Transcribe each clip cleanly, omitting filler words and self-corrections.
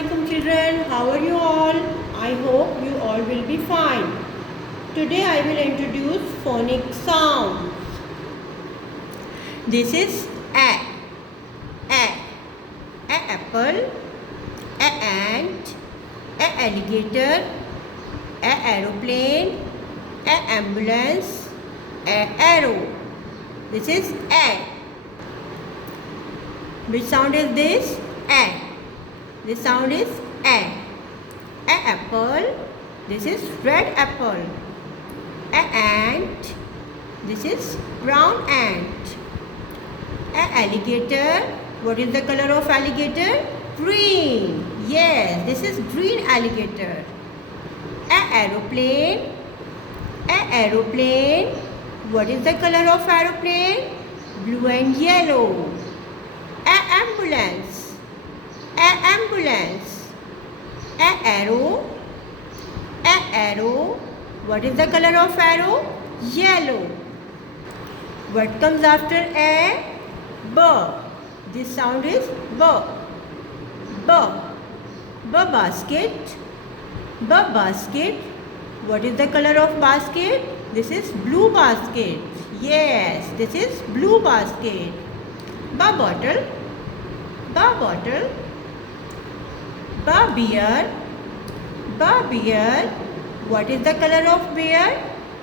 Assalamualaikum children, how are you all? I hope you all will be fine. Today I will introduce phonic sounds. This is a apple, a ant, a alligator, a aeroplane, a ambulance, a arrow. This is a. Which sound is this? A. This sound is a. A apple. This is red apple. A ant. This is brown ant. A alligator. What is the color of alligator? Green. Yes, this is green alligator. A aeroplane. A aeroplane. What is the color of aeroplane? Blue and yellow. A ambulance. A ambulance. A arrow. A arrow. What is the color of arrow? Yellow. What comes after a? B. This sound is B. B. B basket. B basket. What is the color of basket? This is blue basket. Yes, this is blue basket. B bottle. B bottle. B beer. B beer. What is the color of beer?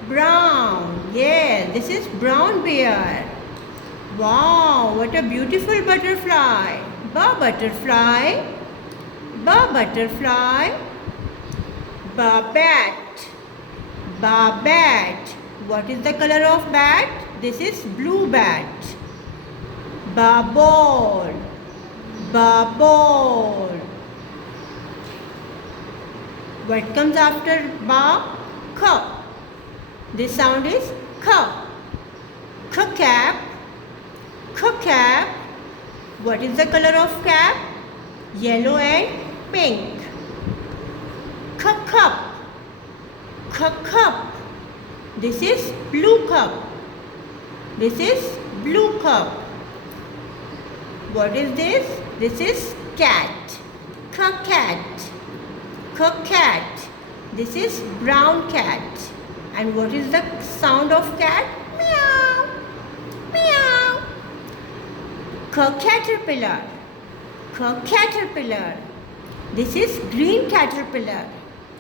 Brown. Yes, this is brown beer. Wow, what a beautiful butterfly. B butterfly. B butterfly. B bat. B bat. What is the color of bat? This is blue bat. B ball. B ball. What comes after ba? K. This sound is K. K cap. K cap. What is the color of cap? Yellow and pink. K cup. K cup. This is blue cup. This is blue cup. What is this? This is cat. K cat. K cat. This is brown cat. And what is the sound of cat? Meow. Meow. K caterpillar. K caterpillar. This is green caterpillar.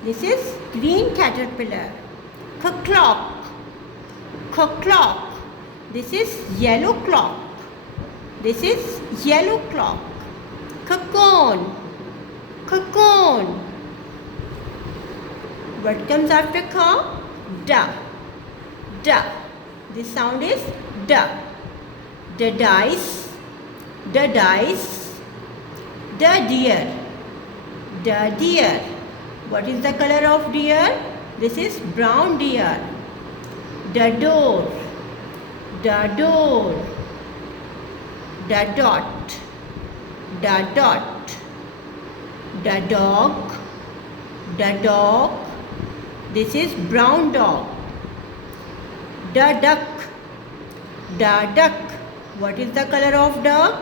This is green caterpillar. K clock. K clock. This is yellow clock. This is yellow clock. Cocoon. Cocoon. What comes after K? Da. Da. This sound is da. Da dice. Da dice. Da deer. Da deer. What is the color of deer? This is brown deer. Da door. Da door. Da dot. Da dot. Da dog. Da dog. This is brown dog. Da duck. Da duck. What is the color of duck?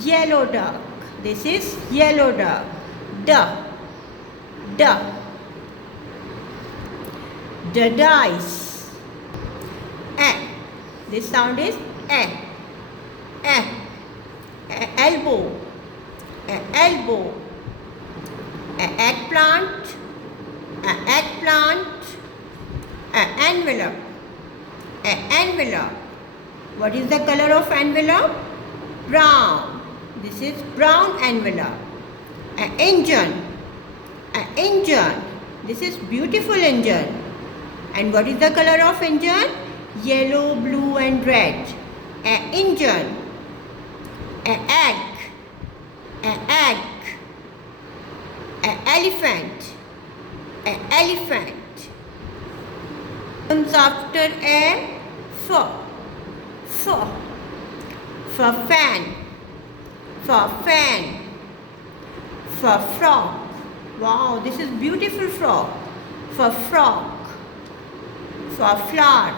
Yellow duck. This is yellow duck. Da. Da. Da dice. A. This sound is a. A. Elbow. A elbow. A eggplant. A eggplant. A envelope. A envelope. What is the color of envelope? Brown. This is brown envelope. A engine. A engine. This is beautiful engine. And what is the color of engine? Yellow, blue and red. A engine. A egg. A egg. A elephant. A elephant. Comes after a f. F. For fan. For fan. For frog. Wow, this is beautiful frog. For frog. For flower.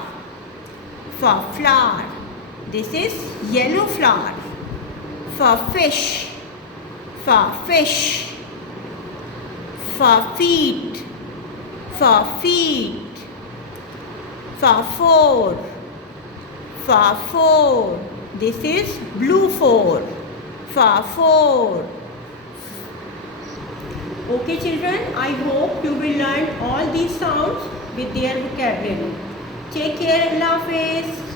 For flower. This is yellow flower. For fish. For fish. for feet, for feet. For four. This is blue four. For four. Okay children, I hope you will learn all these sounds with their vocabulary. Take care, Allah Hafiz.